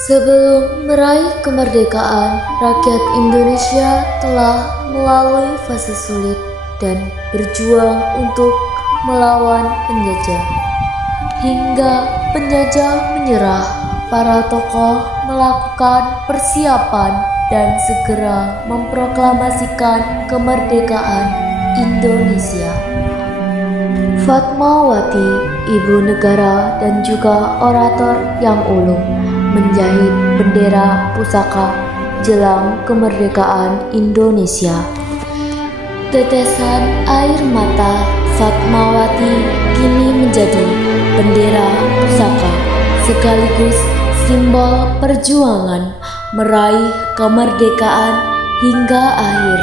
Sebelum meraih kemerdekaan, rakyat Indonesia telah melalui fase sulit dan berjuang untuk melawan penjajah. Hingga penjajah menyerah, para tokoh melakukan persiapan dan segera memproklamasikan kemerdekaan Indonesia. Fatmawati, ibu negara dan juga orator yang ulung, menjahit bendera pusaka jelang kemerdekaan Indonesia. Tetesan air mata Fatmawati kini menjadi bendera pusaka sekaligus simbol perjuangan meraih kemerdekaan hingga akhir.